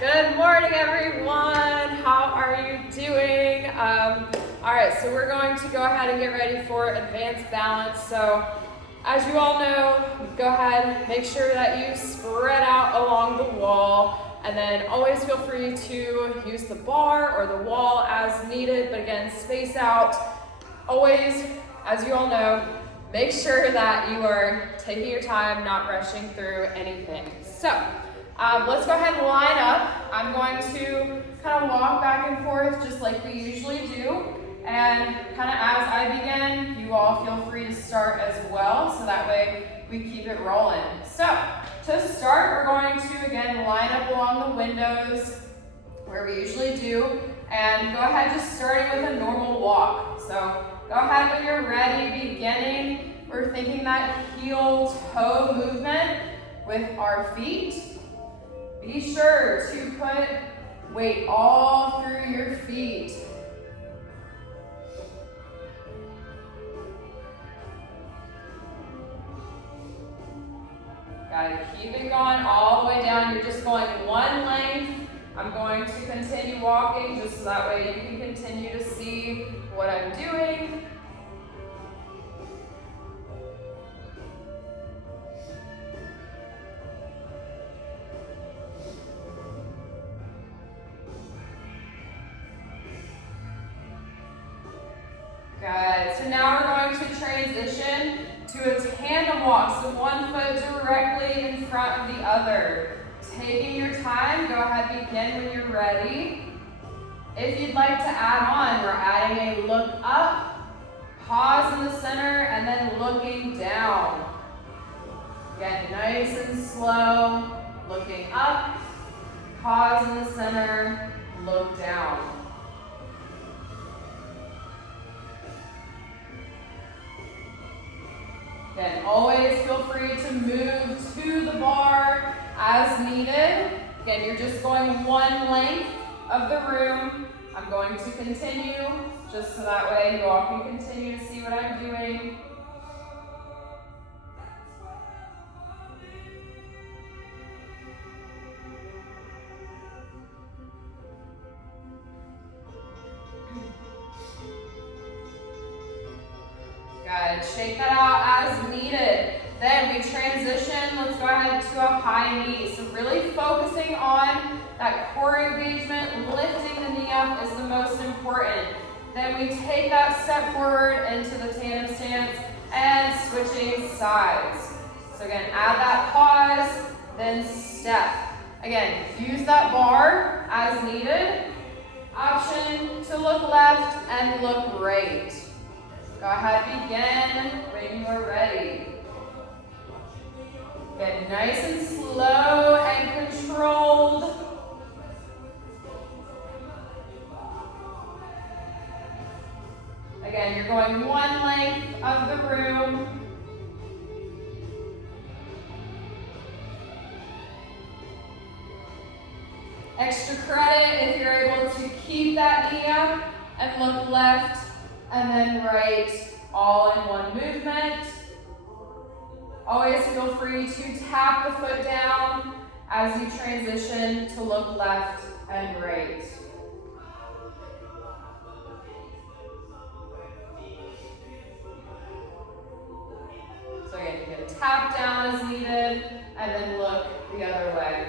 Good morning, everyone. How are you doing? All right, so we're going to go ahead and get ready for advanced balance. So as you all know, go ahead, make sure that you spread out along the wall, and then always feel free to use the bar or the wall as needed, but again, space out. Always, as you all know, make sure that you are taking your time, not rushing through anything. So let's go ahead and line up. I'm going to kind of walk back and forth just like we usually do. And kind of as I begin, you all feel free to start as well, so that way we keep it rolling. So to start, we're going to again line up along the windows where we usually do. And go ahead just starting with a normal walk. So go ahead when you're ready, beginning. We're thinking that heel-toe movement with our feet. Be sure to put weight all through your feet. Gotta keep it going all the way down. You're just going one length. I'm going to continue walking just so that way you can continue to see what I'm doing. Good. So now we're going to transition to a tandem walk. So one foot directly in front of the other. Taking your time, go ahead, begin when you're ready. If you'd like to add on, we're adding a look up, pause in the center, and then looking down. Again, nice and slow, looking up, pause in the center, look down. Again, always feel free to move to the bar as needed. Again, you're just going one length of the room. I'm going to continue just so that way you all can continue to see what I'm doing. Good. Shake that out as needed. Then we transition. Let's go ahead to a high knee. So really focusing on that core engagement, lifting the knee up is the most important. Then we take that step forward into the tandem stance and switching sides. So again, add that pause, then step. Again, use that bar as needed. Option to look left and look right. Go ahead, begin when you are ready. Get nice and slow and controlled. Again, you're going one length of the room. Extra credit if you're able to keep that knee up and look left and then right, all in one movement. Always feel free to tap the foot down as you transition to look left and right. So again, you can tap down as needed and then look the other way.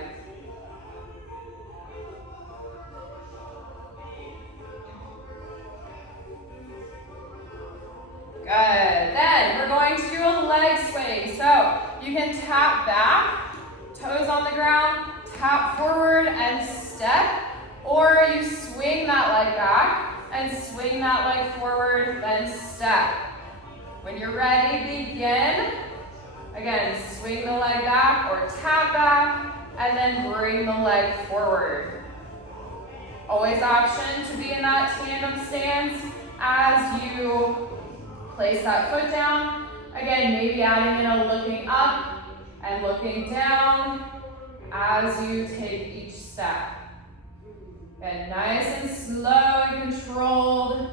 Good. Then we're going to do a leg swing. So you can tap back, toes on the ground, tap forward and step, or you swing that leg back and swing that leg forward, then step. When you're ready, begin. Again, swing the leg back or tap back, and then bring the leg forward. Always option to be in that tandem stance as you place that foot down. Again, maybe adding in a looking up and looking down as you take each step. And nice and slow and controlled.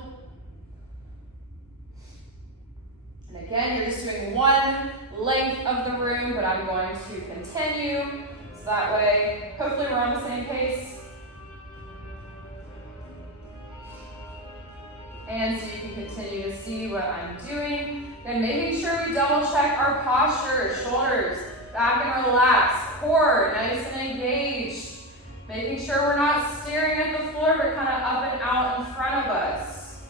And again, you're just doing one length of the room, but I'm going to continue. So that way, hopefully we're on the same pace. And so you can continue to see what I'm doing. And making sure we double check our posture, shoulders back and relaxed, core nice and engaged. Making sure we're not staring at the floor, but kind of up and out in front of us.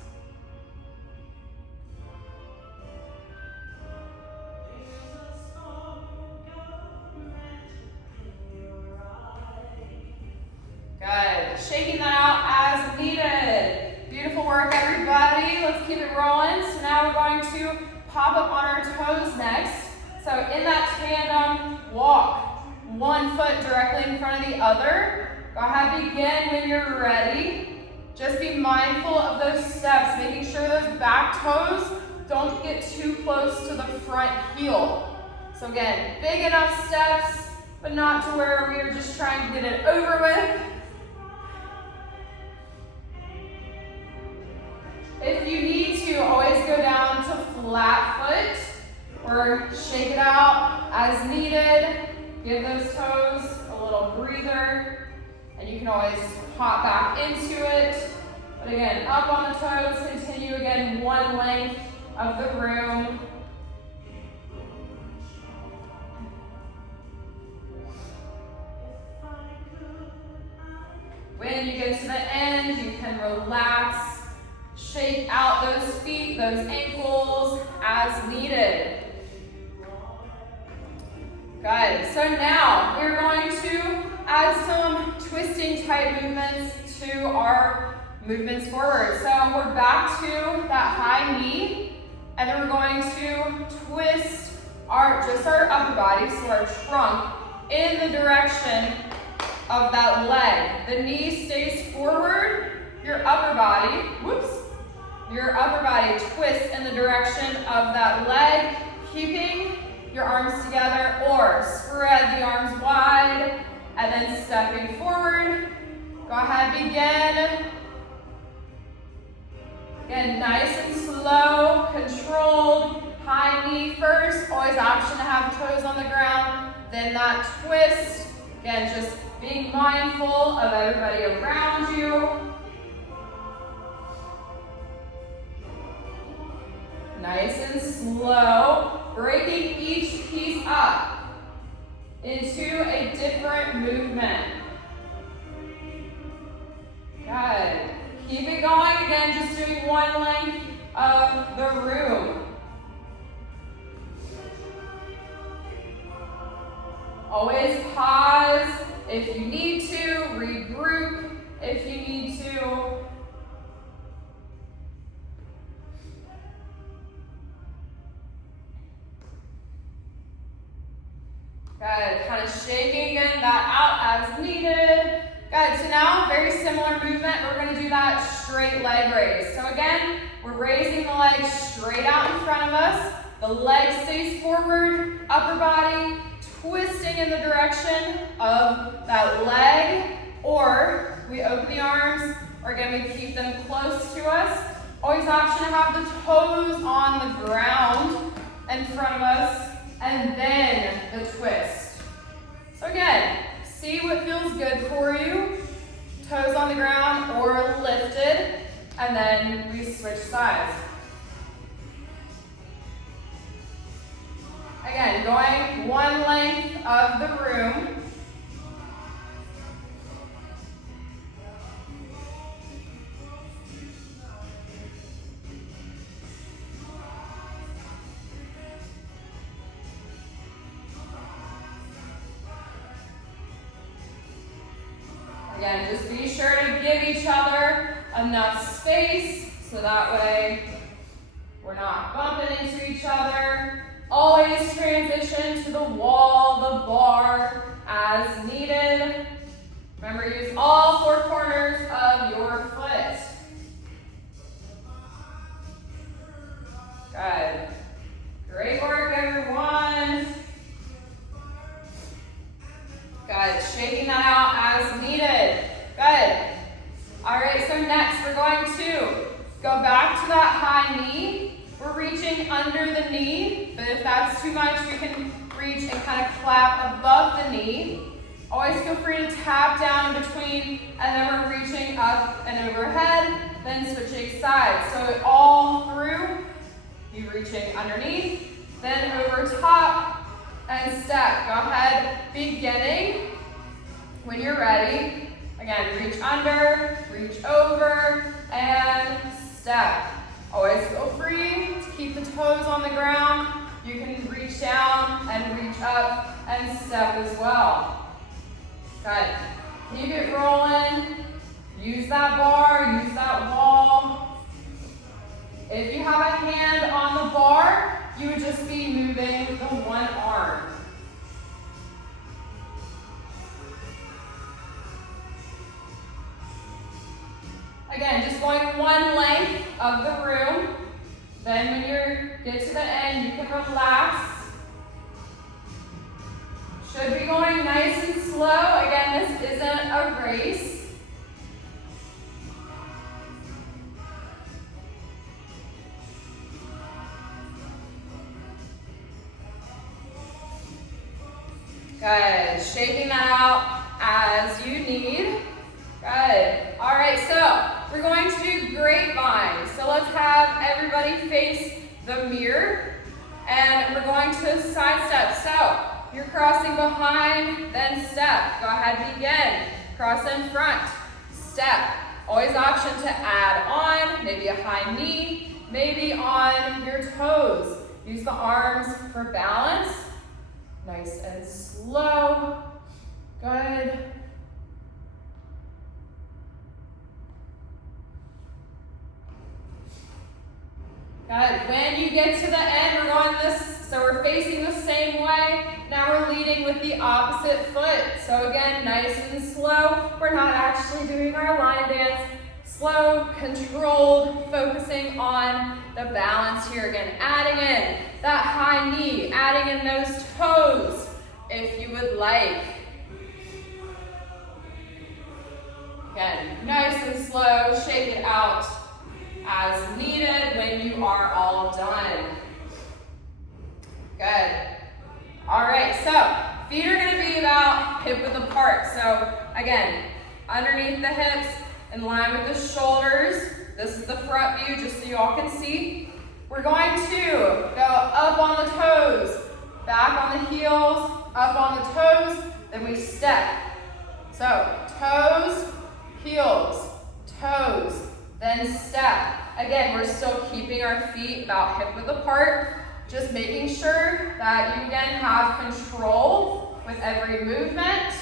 Good. Shaking that out as needed. Beautiful work, everybody. Let's keep it rolling. So now we're going to pop up on our toes next. So in that tandem walk, one foot directly in front of the other. Go ahead, begin when you're ready. Just be mindful of those steps, making sure those back toes don't get too close to the front heel. So again, big enough steps, but not to where we are just trying to get it over with. If you need to, always go down to flat foot or shake it out as needed. Give those toes a little breather, and you can always hop back into it. But again, up on the toes, continue again one length of the room. When you get to the end, you can relax. Shake out those feet, those ankles as needed. Good. So now we're going to add some twisting type movements to our movements forward. So we're back to that high knee, and then we're going to twist just our upper body, so our trunk, in the direction of that leg. The knee stays forward, your upper body twists in the direction of that leg, keeping your arms together, or spread the arms wide and then stepping forward. Go ahead, begin. Again, nice and slow, controlled, high knee first. Always option to have toes on the ground, then that twist. Again, just being mindful of everybody around you. Nice and slow, breaking each piece up into a different movement. Good. Keep it going. Again, just doing one length of the room. Always pause if you need to, regroup if you need to. Good, kind of shaking again that out as needed. Good, so now very similar movement. We're going to do that straight leg raise. So again, we're raising the leg straight out in front of us. The leg stays forward, upper body twisting in the direction of that leg, or we open the arms, or again, we keep them close to us. Always option to have the toes on the ground in front of us, and then the twist. So again, see what feels good for you. Toes on the ground or lifted, and then we switch sides. Again, going one length of the room. Again, just be sure to give each other enough space so that way we're not bumping into each other. Always transition to the wall, the bar as needed. Remember, use all four corners of your foot. Good. Great work, everyone. Good. Shaking that out as needed. Good. All right, so next we're going to go back to that high knee. We're reaching under the knee, but if that's too much, we can reach and kind of clap above the knee. Always feel free to tap down in between, and then we're reaching up and overhead, then switching sides. So all through, you reaching underneath, then over top, and step. Go ahead, beginning. When you're ready, again, reach under, reach over, and step. Always feel free to keep the toes on the ground. You can reach down and reach up and step as well. Good. Keep it rolling. Use that bar, use that wall. If you have a hand on the bar, you would just be moving the one arm. Again, just going one length of the room. Then when you get to the end, you can relax. Should be going nice and slow. Again, this isn't a race. Good. Shaking that out as you need. Good. All right, so we're going to do grapevine. So let's have everybody face the mirror, and we're going to side step. So you're crossing behind, then step. Go ahead, begin. Cross in front, step. Always option to add on, maybe a high knee, maybe on your toes. Use the arms for balance. Nice and slow. Good. Good. When you get to the end, we're going this, so we're facing the same way. Now we're leading with the opposite foot. So again, nice and slow. We're not actually doing our line dance. Slow, controlled, focusing on the balance here. Again, adding in that high knee, adding in those toes if you would like. Again, nice and slow, shake it out as needed when you are all done. Good. All right, so feet are gonna be about hip width apart. So again, underneath the hips, in line with the shoulders. This is the front view, just so you all can see. We're going to go up on the toes, back on the heels, up on the toes, then we step. So toes, heels, toes, then step. Again, we're still keeping our feet about hip width apart, just making sure that you again have control with every movement.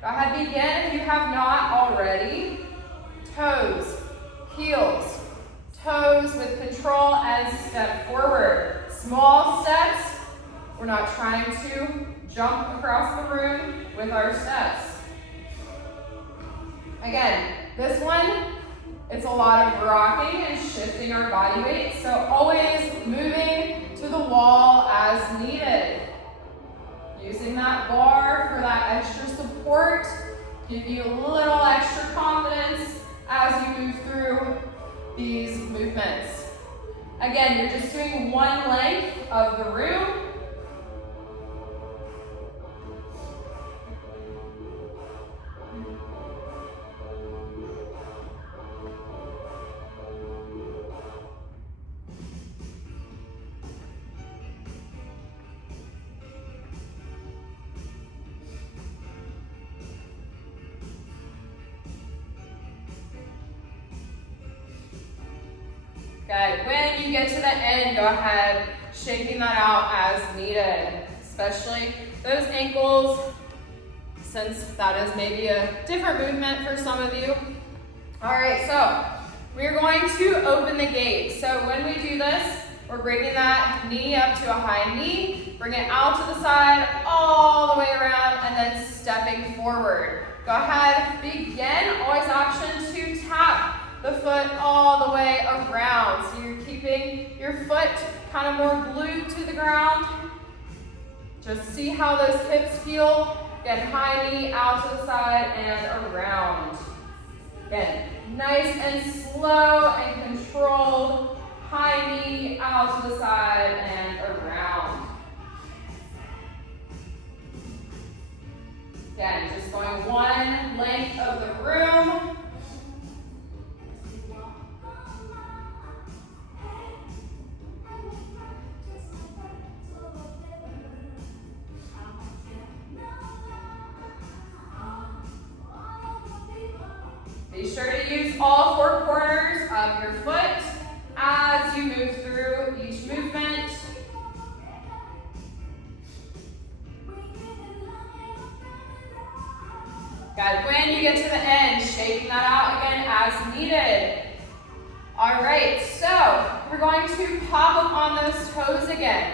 Go ahead, begin if you have not already. Toes, heels, toes with control, and step forward. Small steps. We're not trying to jump across the room with our steps. Again, this one, it's a lot of rocking and shifting our body weight, so always moving to the wall as needed. Using that bar for that extra support, give you a little extra confidence as you move through these movements. Again, you're just doing one length of the room. Good. When you get to the end, go ahead, shaking that out as needed, especially those ankles, since that is maybe a different movement for some of you. All right, so we're going to open the gate. So when we do this, we're bringing that knee up to a high knee, bring it out to the side, all the way around, and then stepping forward. Go ahead, begin. Always option to tap the foot all the way around. So you're keeping your foot kind of more glued to the ground. Just see how those hips feel. Again, high knee out to the side and around. Again, nice and slow and controlled. High knee out to the side and around. Again, just going one length of the room. Be sure to use all four corners of your foot as you move through each movement. Good. When you get to the end, shaking that out again as needed. All right, so we're going to pop up on those toes again.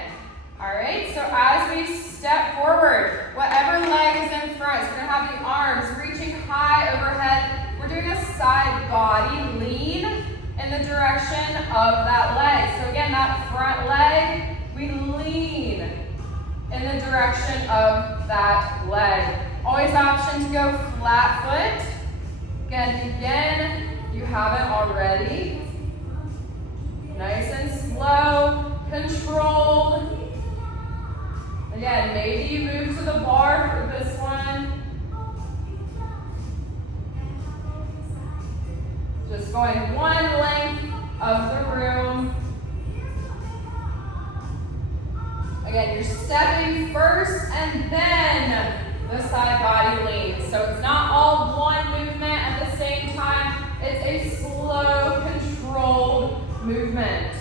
All right, so as we step forward, whatever leg is in front, so we're gonna have the arms reaching high overhead. We're doing a side body lean in the direction of that leg. So again, that front leg, we lean in the direction of that leg. Always option to go flat foot. Again, you haven't already. Nice and slow, controlled. Again, maybe you move to the bar for this one. Just going one length of the room. Again, you're stepping first and then the side body lean. So it's not all one movement at the same time. It's a slow, controlled movement.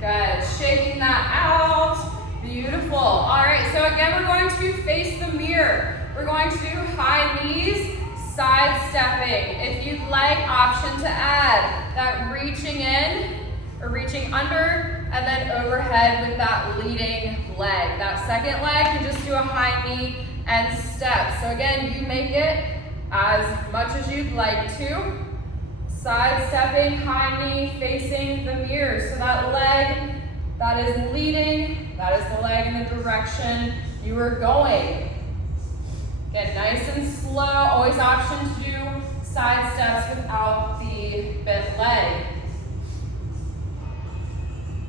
Good, shaking that out. Beautiful. All right, so again, we're going to face the mirror. We're going to do high knees, side stepping. If you'd like, option to add that reaching in or reaching under and then overhead with that leading leg. That second leg, you just do a high knee and step. So again, you make it as much as you'd like to. Side stepping, high knee, facing the mirror. So that leg that is leading, that is the leg in the direction you are going. Again, nice and slow. Always option to do side steps without the bent leg.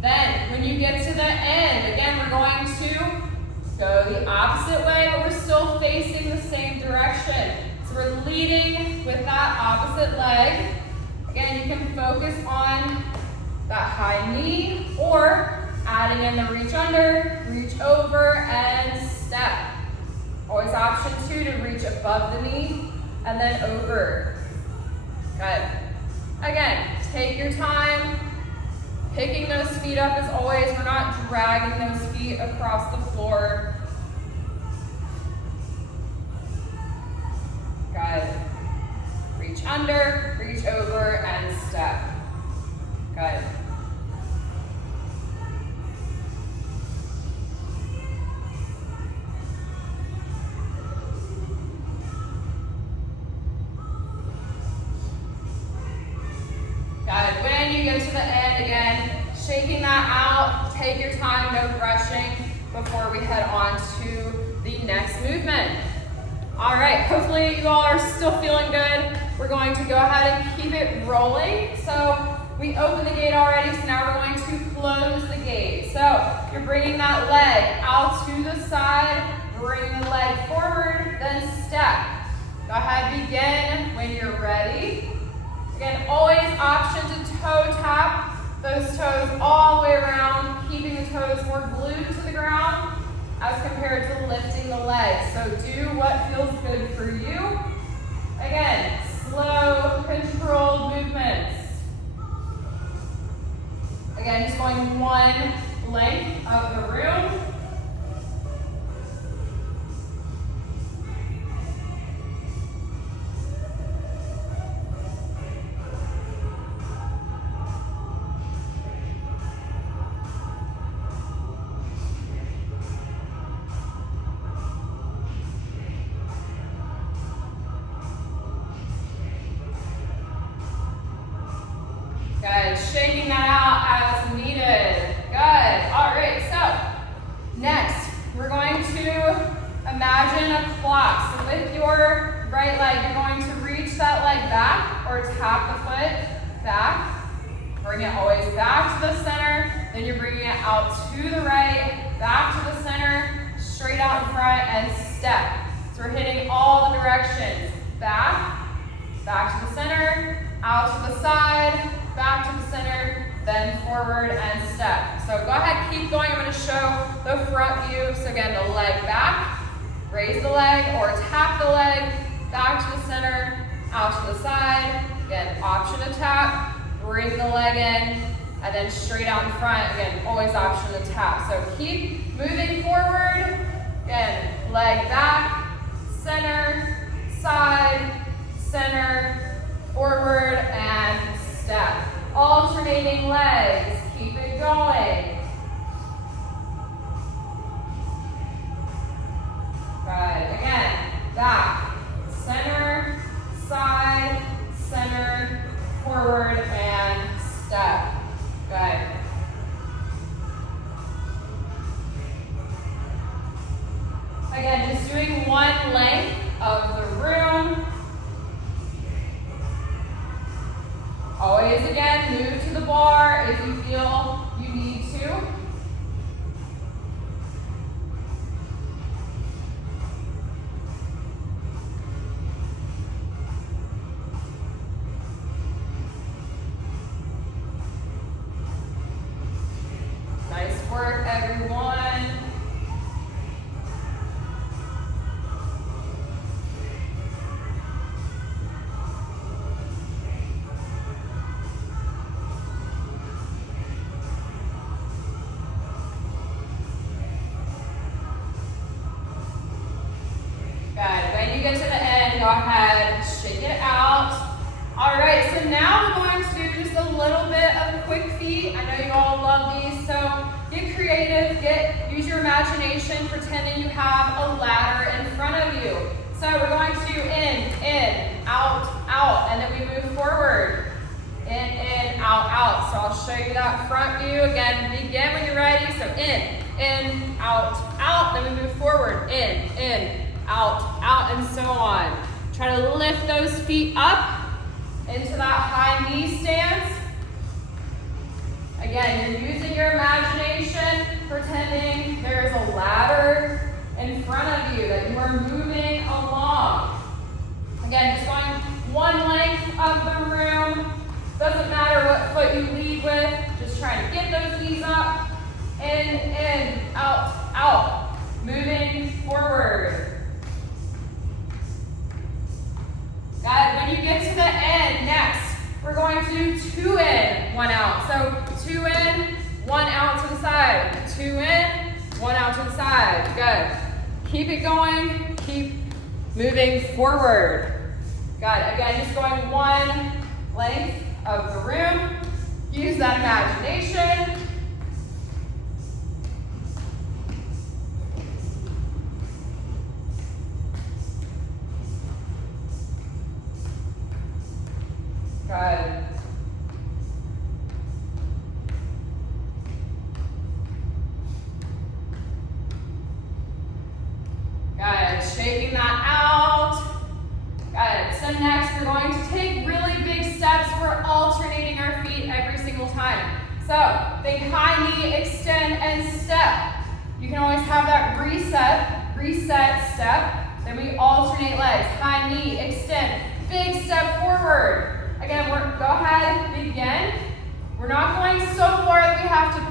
Then, when you get to the end, again, we're going to go the opposite way, but we're still facing the same direction. So we're leading with that opposite leg. Again, you can focus on that high knee or adding in the reach under, reach over, and step. Always option 2 to reach above the knee and then over. Good. Again, take your time. Picking those feet up as always. We're not dragging those feet across the floor. Good. Reach under, reach over, and step. Good. Good. When you get to the end, again, shaking that out. Take your time, no rushing before we head on to the next movement. All right, hopefully you all are still feeling good. We're going to go ahead and keep it rolling. So we opened the gate already, so now we're going to close the gate. So you're bringing that leg out to the side, bring the leg forward, then step. Go ahead, begin when you're ready. Again, always option to toe tap those toes all the way around, keeping the toes more glued to the ground as compared to lifting the legs. So do what feels good for you. Again, slow, controlled movements. Again, just going one length of the room. Good, shaking that out as needed. Good, all right, so gonna clock. So with your right leg, you're going to reach that leg back or tap the foot back. Bring it always back to the center. Then you're bringing it out to the right, back to the center, straight out in front, and step. So we're hitting all the directions. Back to the center, out to the side, back to the center, then forward and step. So go ahead, keep going. I'm going to show the front view. So again, the leg back, raise the leg or tap the leg, back to the center, out to the side. Again, option to tap. Bring the leg in, and then straight out in front. Again, always option to tap. So keep moving forward. Again, leg back, center, side, center, forward, and step. Alternating legs. Keep it going. Good. Again, back, center, side, center, forward, and step. Good. Again, just doing one length of the room. Always, again, move to the bar if you feel you need to. Nice work, everyone. When you get to the end, go ahead, shake it out. All right, so now we're going to do just a little bit of quick feet. I know you all love these, so get creative, use your imagination, pretending you have a ladder in front of you. So we're going to do in, out, out, and then we move forward. In, out. So I'll show you that front view. Again, begin when you're ready. So in, out, then we move forward. In, out, and so on. Try to lift those feet up into that high knee stance. Again, you're using your imagination, pretending there is a ladder in front of you that you are moving along. Again, just going one length of the room. Doesn't matter what foot you lead with, just trying to get those knees up. In, out, moving forward. Got it. When you get to the end, next, we're going to do 2 in, 1 out. So 2 in, 1 out to the side. 2 in, 1 out to the side. Good. Keep it going. Keep moving forward. Got it. Again, just going one length of the room. Use that imagination. Good. Good. Shaking that out. Good. So next we're going to take really big steps. We're alternating our feet every single time. So think high knee, extend, and step. You can always have that reset, step. Then we alternate legs. High knee, extend, big step forward. Again, go ahead, begin. We're not going so far that we have to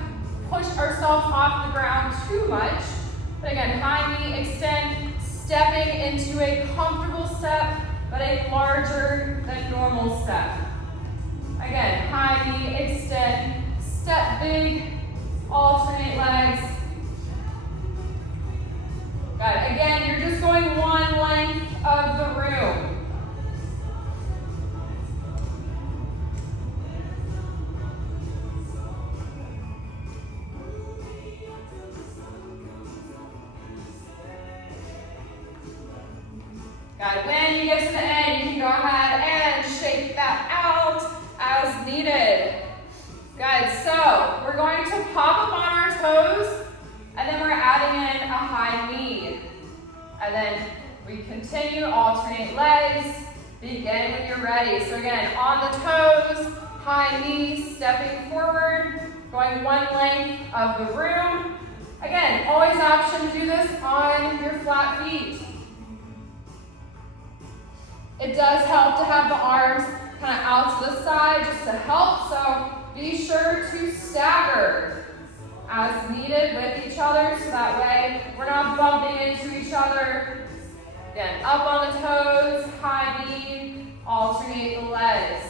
push ourselves off the ground too much. But again, high knee, extend, stepping into a comfortable step, but a larger than normal step. Again, high knee, extend, step big, alternate legs. Good. Again, you're just going one length of the room. Good. When you get to the end, you can go ahead and shake that out as needed. Good. So we're going to pop up on our toes, and then we're adding in a high knee. And then we continue, alternate legs. Begin when you're ready. So again, on the toes, high knees, stepping forward, going one length of the room. Again, always option to do this on your flat feet. It does help to have the arms kind of out to the side just to help, so be sure to stagger as needed with each other so that way we're not bumping into each other. Again, up on the toes, high knee, alternate the legs.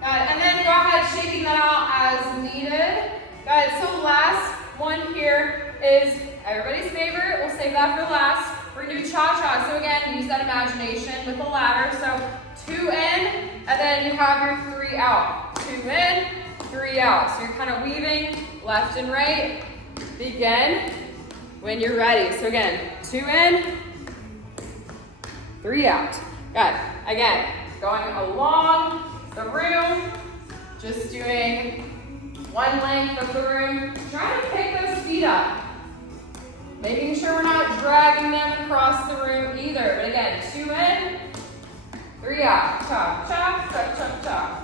Got it. And then go ahead, shaking that out as needed. Got it. So last one here is everybody's favorite. We'll save that for last. We're going to do cha-cha. So again, use that imagination with the ladder. So 2 in, and then you have your 3 out. 2 in, 3 out. So you're kind of weaving left and right. Begin when you're ready. So again, 2 in, 3 out. Got it. Again, going along the room, just doing one length of the room. Trying to pick those feet up. Making sure we're not dragging them across the room either. But again, 2 in, 3 out. Chop, chop, chop, chop, chop.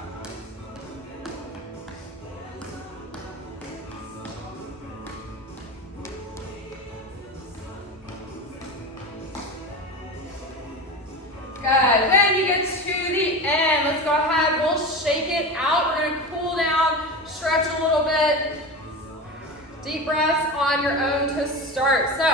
Good. When you get to the end, let's go ahead. We'll shake it out. We're going to cool down, stretch a little bit. Deep breaths on your own to start. So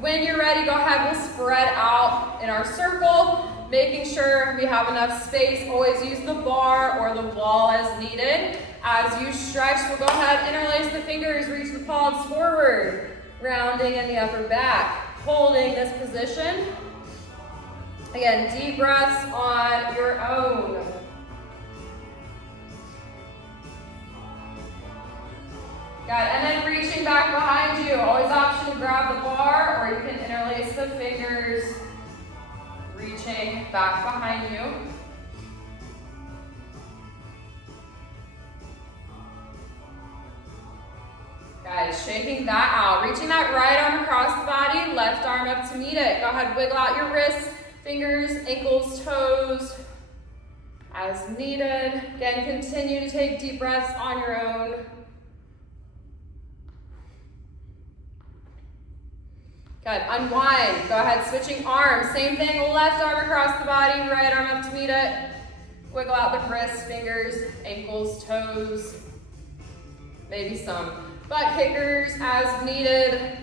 when you're ready, go ahead. We'll spread out in our circle, making sure we have enough space. Always use the bar or the wall as needed. As you stretch, we'll go ahead, interlace the fingers, reach the palms forward, rounding in the upper back, holding this position. Again, deep breaths on your own. Got it. And then reaching back behind you. Always option to grab the bar, or you can interlace the fingers, reaching back behind you. Got it. Shaking that out. Reaching that right arm across the body, left arm up to meet it. Go ahead, wiggle out your wrists, fingers, ankles, toes, as needed. Again, continue to take deep breaths on your own. Good. Unwind. Go ahead, switching arms. Same thing, left arm across the body, right arm up to meet it. Wiggle out the wrists, fingers, ankles, toes. Maybe some butt kickers as needed.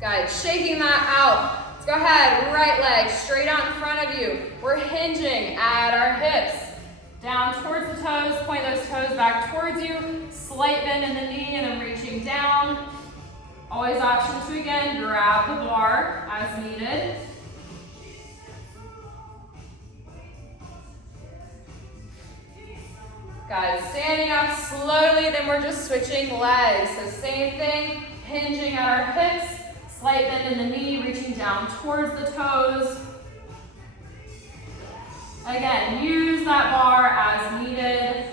Good. Shaking that out. Let's go ahead, right leg straight out in front of you. We're hinging at our hips. Down towards the toes, point those toes back towards you. Slight bend in the knee and then reaching down. Always option to, again, grab the bar as needed. Guys, standing up slowly, then we're just switching legs. So same thing, hinging at our hips, slight bend in the knee, reaching down towards the toes. Again, use that bar as needed.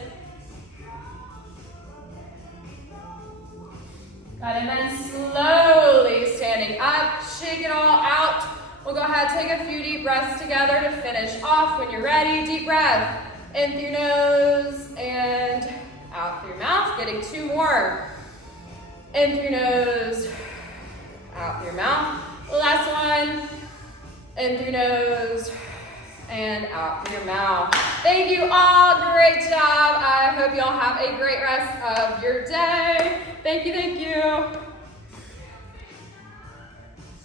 Got it, and then slowly standing up, shake it all out. We'll go ahead, take a few deep breaths together to finish off. When you're ready, deep breath. In through your nose and out through your mouth. Getting 2 more. In through your nose, out through your mouth. Last one. In through your nose and out through your mouth. Thank you all. Great job. I hope you all have a great rest of your day. Thank you. Thank you.